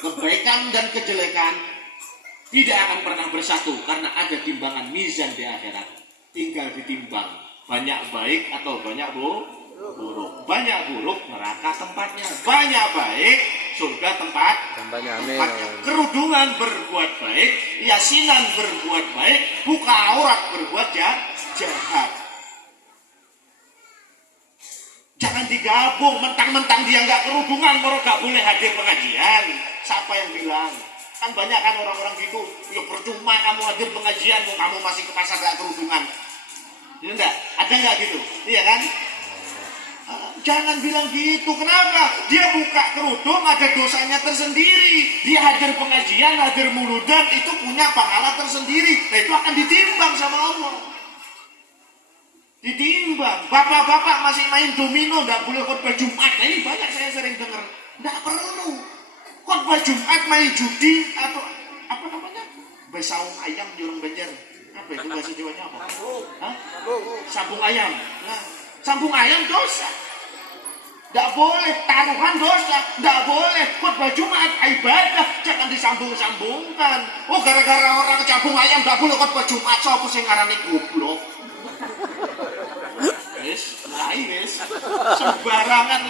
Kebaikan dan kejelekan tidak akan pernah bersatu karena ada timbangan mizan di akhirat. Tinggal ditimbang banyak baik atau banyak buruk. Banyak buruk neraka tempatnya, banyak baik surga tempatnya. Kerudungan berbuat baik, yasinan berbuat baik, buka aurat berbuat jahat. Jangan digabung, mentang-mentang dia nggak kerudungan, kalau nggak boleh hadir pengajian. Siapa yang bilang? Kan banyak kan orang-orang gitu, ya percuma kamu hadir pengajian, kamu masih ke pasar nggak kerudungan. Ya enggak? Ada nggak gitu? Iya kan? Jangan bilang gitu. Kenapa? Dia buka kerudung ada dosanya tersendiri. Dia hadir pengajian, hadir muludan, itu punya pahala tersendiri. Nah itu akan ditimbang sama Allah. Ditimbang. Bapak-bapak masih main domino, nggak boleh khotbah Jumat. Nah, ini banyak saya sering dengar. Nggak perlu. Khotbah Jumat main judi atau apa namanya? Besaung ayam di orang Banjar. Apa itu bahasa Jawanya apa? Hah? Sambung ayam. Nah, sambung ayam dosa. Nggak boleh. Taruhan dosa. Nggak boleh. Khotbah Jumat ibadah. Jangan disambung-sambungkan. Oh, gara-gara orang cabung ayam nggak boleh khotbah Jumat. Sopo sing ngarani goblok. Wis, sembarangan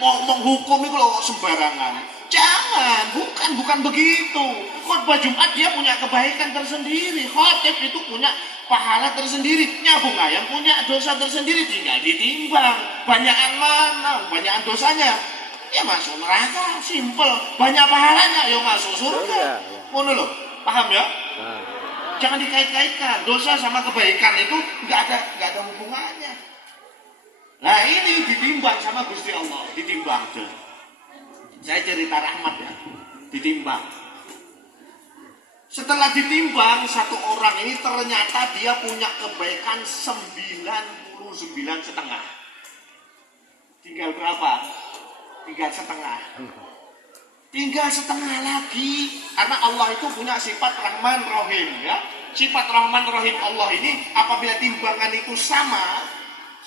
ngomong hukum itu loh sembarangan. Jangan, bukan begitu. Khotbah Jumat dia punya kebaikan tersendiri. Khotib itu punya pahala tersendiri. Nyambung ayam punya dosa tersendiri. Tinggal ditimbang. Banyakan mana? Banyakan dosanya. Ya masuk neraka, simple. Banyak pahalanya, ya masuk surga. Ngono loh, paham ya? Jangan dikait-kaitkan. Dosa sama kebaikan itu nggak ada hubungannya. Nah ini ditimbang sama Gusti Allah, ditimbang tuh. Saya cerita rahmat ya, ditimbang. Setelah ditimbang, satu orang ini ternyata dia punya kebaikan 99,5. Tinggal berapa? Tinggal setengah lagi. Karena Allah itu punya sifat Rahman Rahim ya. Sifat Rahman Rahim Allah ini apabila timbangan itu sama,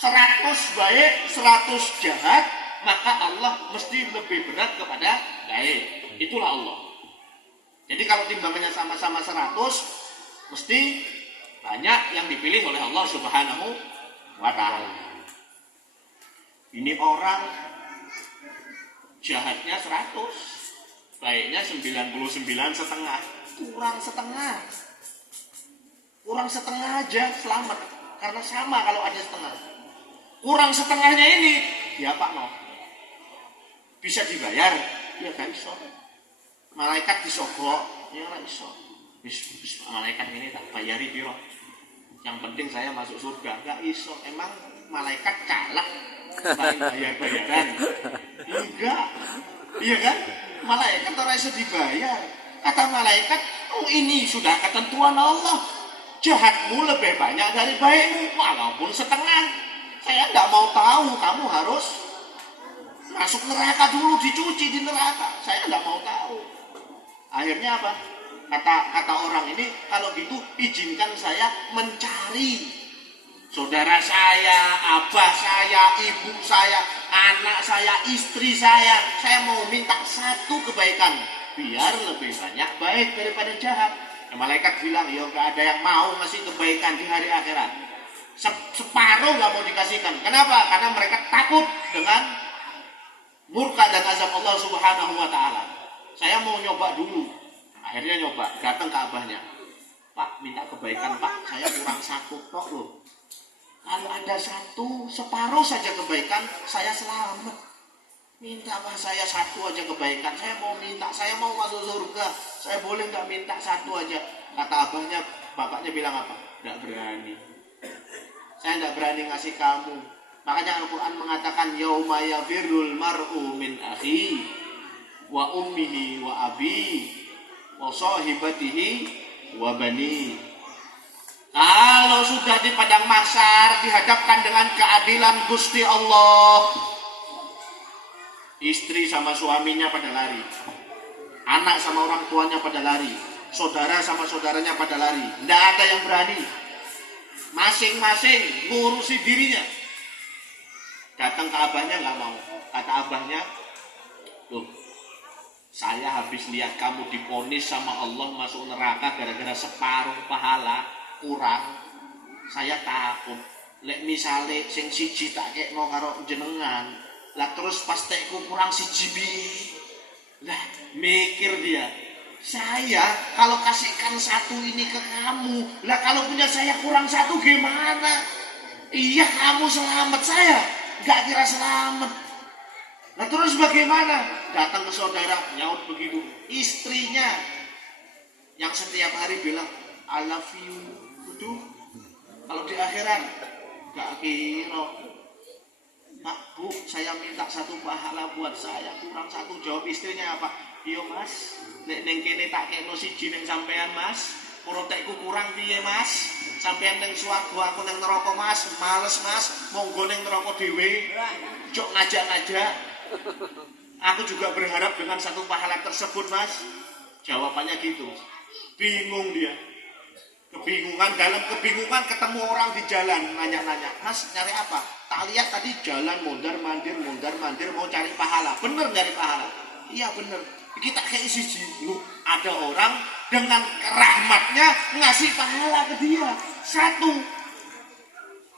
100 baik, 100 jahat, maka Allah mesti lebih berat kepada baik. Itulah Allah. Jadi kalau timbangannya sama-sama 100, mesti banyak yang dipilih oleh Allah Subhanahu wa ta'ala. Ini orang jahatnya 100, baiknya 99,5. Kurang setengah aja selamat. Karena sama kalau ada setengah. Kurang setengahnya ini, ya Pak no, bisa dibayar, ya gak iso. Malaikat disogok, ya gak iso. Malaikat ini tak bayari biro. Yang penting saya masuk surga, gak iso. Emang malaikat kalah main bayar-bayaran? Enggak, iya kan? Malaikat orang iso dibayar. Kata malaikat, oh ini sudah ketentuan Allah. Jahatmu lebih banyak dari baikmu, walaupun setengah. Saya tidak mau tahu, kamu harus masuk neraka dulu, dicuci di neraka. Saya tidak mau tahu. Akhirnya apa? Kata orang ini, kalau gitu izinkan saya mencari saudara saya, abah saya, ibu saya, anak saya, istri saya. Saya mau minta satu kebaikan, biar lebih banyak baik daripada jahat. Malaikat bilang, ya nggak ada yang mau ngasih kebaikan di hari akhirat. Separuh nggak mau dikasihkan. Kenapa? Karena mereka takut dengan murka dan azab Allah Subhanahu wa ta'ala. Saya mau nyoba dulu. Akhirnya nyoba, datang ke abahnya. Pak, minta kebaikan Pak, saya kurang satu tok loh. Kalau ada satu, separuh saja kebaikan, saya selamat. Minta Pak, saya satu aja kebaikan. Saya mau masuk surga. Saya boleh nggak minta satu aja? Kata abahnya, bapaknya bilang apa? Nggak berani. Saya tidak berani ngasih kamu. Makanya Al-Quran mengatakan yauma yafirrul mar'u min akhi wa ummihi wa abi wa sahibatihi wa bani. Kalau sudah di padang mahsyar dihadapkan dengan keadilan Gusti Allah, istri sama suaminya pada lari, anak sama orang tuanya pada lari, saudara sama saudaranya pada lari. Tidak ada yang berani. Masing-masing ngurusi dirinya. Datang ke abahnya nggak mau. Kata abahnya, loh, Saya habis lihat kamu diponis sama Allah masuk neraka gara-gara separuh pahala kurang. Saya takut. Lek misale sing siji tak kekno karo jenengan. Lah terus pas tekku kurang siji bi. Lah mikir dia. Saya kalau kasihkan satu ini ke kamu. Lah kalau punya saya kurang satu gimana? Iya kamu selamat, saya gak kira selamat. Nah terus bagaimana? Datang ke saudara, nyaut begitu. Istrinya yang setiap hari bilang I love you. Itu kalau di akhirat gak kira. Pak, Bu, saya minta satu pahala buat saya, kurang satu. Jawab istrinya apa? Iya mas, nek neng kene tak keno siji neng sampean mas. Protekku kurang piye mas? Sampean neng swarga aku neng neraka mas. Males mas, monggo neng neraka dhewe. Cok ngajak-ngajak. Aku juga berharap dengan satu pahala tersebut mas. Jawabannya gitu. Bingung dia. Kebingungan, dalam kebingungan ketemu orang di jalan nanya-nanya, mas nyari apa? Tak lihat tadi jalan mondar-mandir mau cari pahala. Bener nyari pahala? Iya bener. Kita kayak siji, lu ada orang dengan rahmatnya ngasih pahala ke dia. Satu,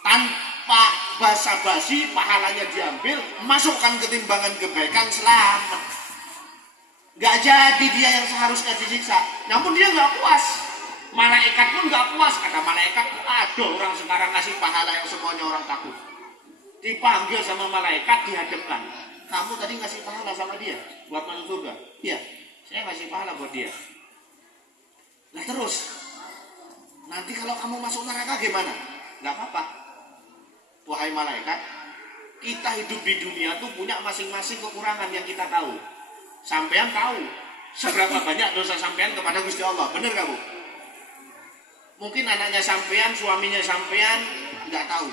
tanpa basa-basi pahalanya diambil, masukkan ke timbangan kebaikan, selamat. Gak jadi dia yang seharusnya disiksa. Namun dia gak puas. Malaikat pun gak puas. Kata malaikat, ada orang sekarang ngasih pahala yang semuanya orang takut. Dipanggil sama malaikat, dihadapkan. Kamu tadi ngasih pahala sama dia buat masuk surga? Iya, saya ngasih pahala buat dia. Nah terus, nanti kalau kamu masuk neraka gimana? Gak apa-apa. Wahai malaikat, kita hidup di dunia tuh punya masing-masing kekurangan yang kita tahu. Sampean tahu seberapa banyak dosa sampean kepada Gusti Allah. Bener gak Bu? Mungkin anaknya sampean, suaminya sampean nggak tahu,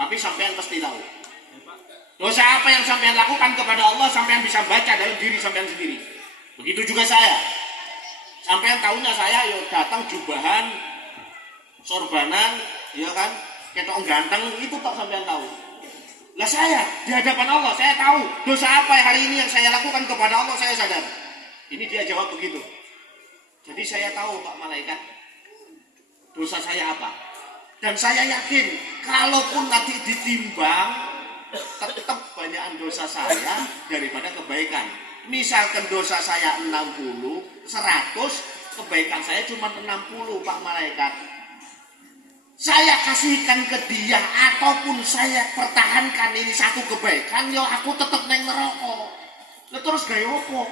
tapi sampean pasti tahu. Dosa apa yang sampean lakukan kepada Allah, sampean bisa baca dalam diri sampean sendiri. Begitu juga saya. Sampean tahunya saya yo datang jubahan, sorbanan, ya kan, ketok ganteng, itu tak sampean tahu. Lah saya di hadapan Allah saya tahu dosa apa hari ini yang saya lakukan kepada Allah, saya sadar. Ini dia jawab begitu. Jadi saya tahu Pak Malaikat dosa saya apa. Dan saya yakin kalaupun nanti ditimbang tetap banyakan dosa saya daripada kebaikan. Misalkan dosa saya 60, 100, kebaikan saya cuma 60 Pak Malaikat. Saya kasihkan ke dia ataupun saya pertahankan ini satu kebaikan, yo aku tetap neng neraka. Lah terus gaya opo?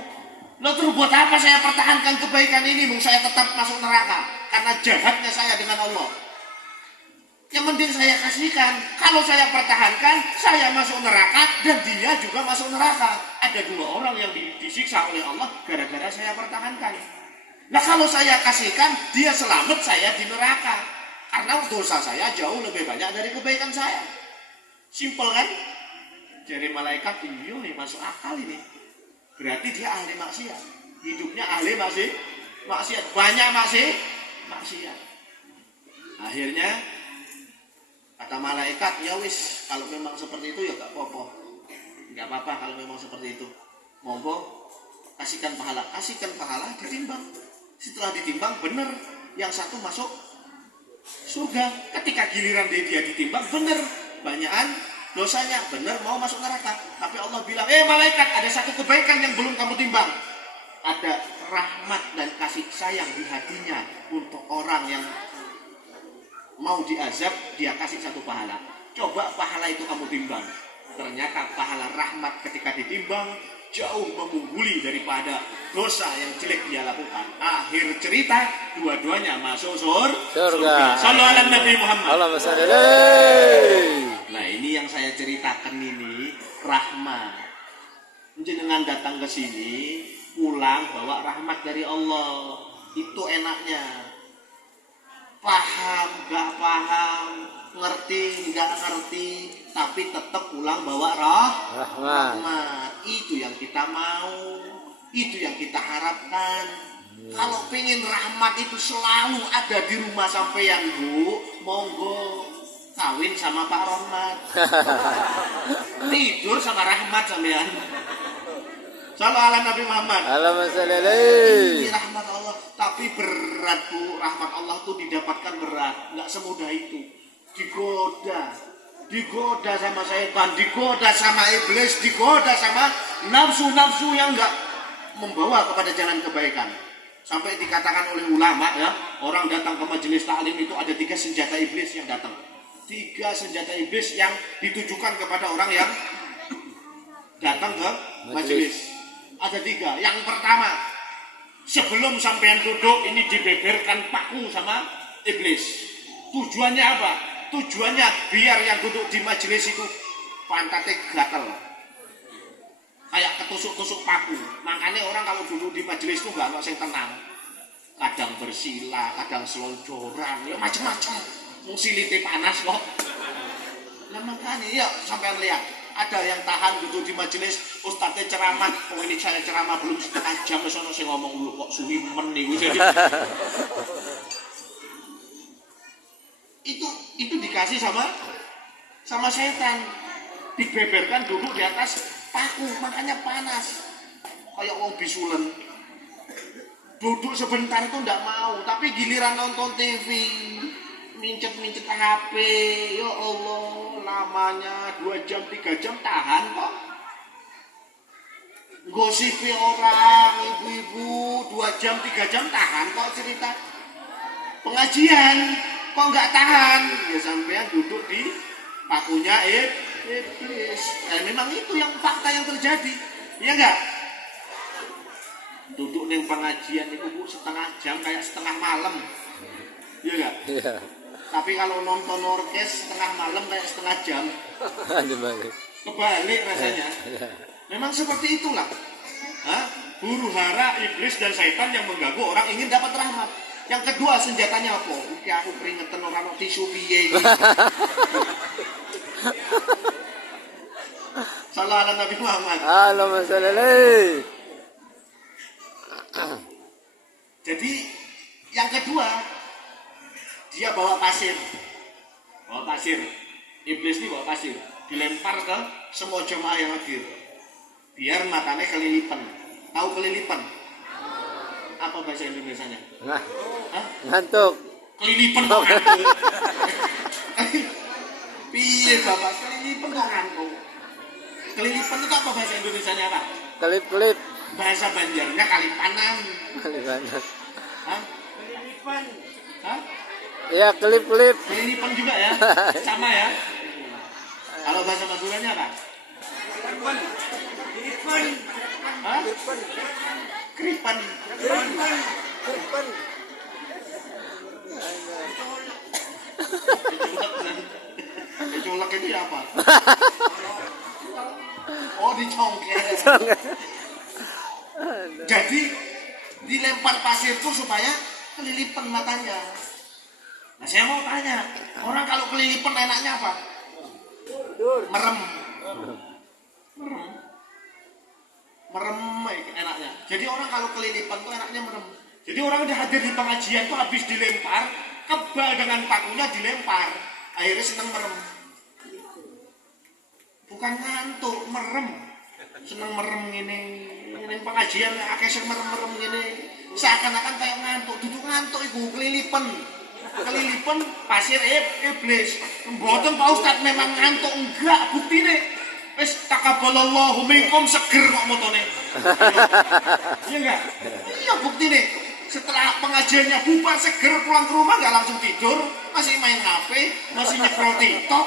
Lah terus buat apa saya pertahankan kebaikan ini? Mung saya tetap masuk neraka karena jahatnya saya dengan Allah. Yang penting saya kasihkan. Kalau saya pertahankan, saya masuk neraka dan dia juga masuk neraka. Ada dua orang yang disiksa oleh Allah gara-gara saya pertahankan. Nah kalau saya kasihkan, dia selamat, saya di neraka. Karena dosa saya jauh lebih banyak dari kebaikan saya. Simpel kan? Jadi malaikat iya nih masuk akal ini. Berarti dia ahli maksiat. Hidupnya ahli maksiat. Banyak maksiat. Akhirnya kata malaikat, ya wis kalau memang seperti itu ya gak apa-apa. Gak apa-apa kalau memang seperti itu. Monggo kasihkan pahala ditimbang. Setelah ditimbang benar yang satu masuk surga. Ketika giliran dia ditimbang benar banyakan dosanya, benar mau masuk neraka. Tapi Allah bilang, malaikat ada satu kebaikan yang belum kamu timbang. Ada rahmat dan kasih sayang di hatinya untuk orang yang mau diazab, dia kasih satu pahala. Coba pahala itu kamu timbang. Ternyata pahala rahmat ketika ditimbang jauh mengungguli daripada dosa yang jelek dia lakukan. Akhir cerita, dua-duanya masuk surga. Sallallahu alaihi Nabi Muhammad. Nah ini yang saya ceritakan ini rahmat. Jenengan datang ke sini, pulang bawa rahmat dari Allah. Itu enaknya. Paham, gak paham, ngerti, gak ngerti, tapi tetap pulang bawa rahmat. Itu yang kita mau, itu yang kita harapkan. Kalau pengen rahmat itu selalu ada di rumah sampean Bu, monggo kawin sama Pak Rahmat. Tidur sama Rahmat sampean. Salam ala Nabi Muhammad. Ini rahmat Allah, tapi berat Bu. Rahmat Allah tuh didapatkan berat, nggak semudah itu. Digoda sama syaitan, digoda sama iblis, digoda sama nafsu-nafsu yang nggak membawa kepada jalan kebaikan. Sampai dikatakan oleh ulama ya, orang datang ke majelis taklim itu ada 3 senjata iblis yang datang. 3 senjata iblis yang ditujukan kepada orang yang datang ke majelis. Ada 3. Yang pertama, sebelum sampean duduk ini dibeberkan paku sama iblis. Tujuannya apa? Tujuannya biar yang duduk di majelis itu pantatnya gatel, kayak ketusuk-tusuk paku. Makanya orang kalau duduk di majelis itu nggak yang tenang. Kadang bersila, kadang selonjoran, ya macam-macam. Silite panas kok. Nah makanya ya sampean lihat, ada yang tahan duduk di majelis, ustadznya ceramah, ini saya ceramah belum setengah jam, sono saya ngomong dulu kok suwi men niku jadi. Itu dikasih sama setan, dibeberkan duduk di atas paku, makanya panas kayak wong bisulen. Duduk sebentar itu ndak mau, tapi giliran nonton TV, mincet-mincet HP, ya Allah, lamanya 2 jam 3 jam tahan kok. Gosipi orang, ibu-ibu 2 jam 3 jam tahan kok. Cerita pengajian kok nggak tahan, ya sampean duduk di pakunya iblis. Memang itu yang fakta yang terjadi, ya enggak? Duduk di pengajian itu Bu setengah jam kayak setengah malam, ya enggak? Iya. Tapi kalau nonton orkes setengah malam kayak setengah jam. Kebalik rasanya. Memang seperti itulah. Huru hara iblis dan syaitan yang mengganggu orang ingin dapat rahmat. Yang kedua senjatanya apa? Oke, aku keringetan orang tisu piye iki. Salam ala Nabi Muhammad. Allahumma shalli alaihi. Jadi yang kedua dia bawa pasir. Iblis ini bawa pasir, dilempar ke semua jemaah yang hadir. Biar matanya kelilipan. Tahu kelilipan? Apa bahasa Indonesianya? Ngantuk. Kelilipan kok ngantuk. Piye Bapak, kelilipan kok ngantuk? Kelilipan itu apa bahasa Indonesianya apa? Kelip-kelip. Bahasa Banjarnya kalipanan. Kelilipan. Iya, kelip-kelip. Kelilipan juga ya? Sama ya? Kalau bahasa Maduranya apa? Keripan. Keripan. Dicolek itu apa? Oh, dicongkel. Jadi dilempar pasir itu supaya kelilipan matanya. Nah, saya mau tanya, orang kalau kelilipan enaknya apa? Merem enaknya. Jadi orang kalau kelilipan tuh enaknya merem. Jadi orang udah hadir di pengajian tuh habis dilempar, kebal dengan pakunya dilempar, akhirnya seneng merem. Bukan ngantuk, merem. Seneng merem gini pengajian akeh sing merem-merem gini. Seakan-akan kayak ngantuk, duduk ngantuk iku kelilipan pasir iblis. Mboten Pak Ustaz memang ngantuk enggak, buktine wis takabbalallahu minkum seger kok motone. Iya enggak? Iya buktine. Setelah pengajiannya bubar seger pulang ke rumah enggak langsung tidur, masih main HP, masih nyekrol TikTok.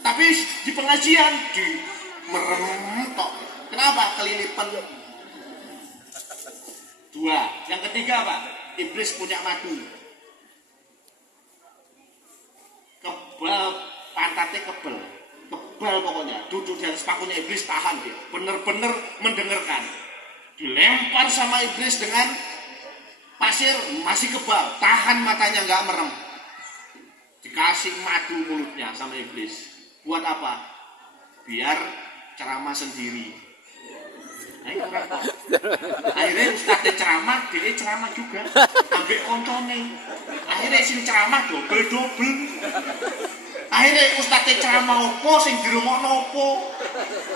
Tapi di pengajian di merem tok. Kenapa? Kelilipan. 2. Yang ketiga apa? Iblis punya madu. Kebal, pantatnya kebal pokoknya. Duduk di atas pakunya iblis tahan dia. Bener-bener mendengarkan. Dilempar sama iblis dengan pasir masih kebal, tahan matanya nggak merem. Dikasih madu mulutnya sama iblis. Buat apa? Biar ceramah sendiri. Akhirnya ustadznya ceramah, dia ceramah juga, ambil koncone. Akhirnya sing ceramah double. Akhirnya ustadznya ceramah opo, sing dirungokno opo.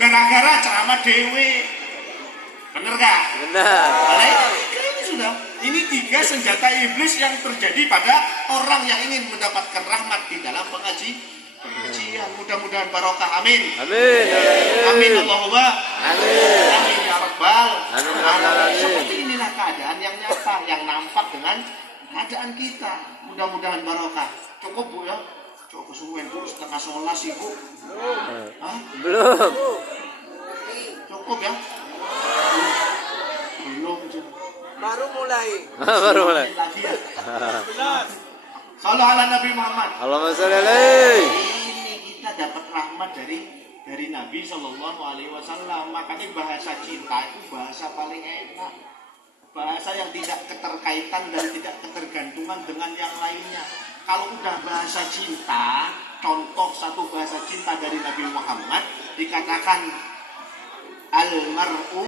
gara-gara ceramah dewe. Bener gak? Benar. Ini sudah. Ini 3 senjata iblis yang terjadi pada orang yang ingin mendapatkan rahmat di dalam pengajian. Mudah-mudahan barokah. Amin. Amin. Amin Allahumma. Amin. Amin ya Rabbal. Amin. Seperti inilah keadaan yang nyata, yang nampak dengan keadaan kita. Mudah-mudahan barokah. Cukup Bu ya? Cukup kesuwen Bu, setengah 11 Ibu. Hah? Belum. Cukup ya? Belum. Baru mulai. Baru mulai. Lagi ya? Sallallahu ala Nabi Muhammad. Allahumma sholli alaihi. Ini kita dapat rahmat dari Nabi Shallallahu Alaihi Wasallam. Makanya bahasa cinta itu bahasa paling enak, bahasa yang tidak keterkaitan dan tidak ketergantungan dengan yang lainnya. Kalau udah bahasa cinta, contoh satu bahasa cinta dari Nabi Muhammad dikatakan almar'u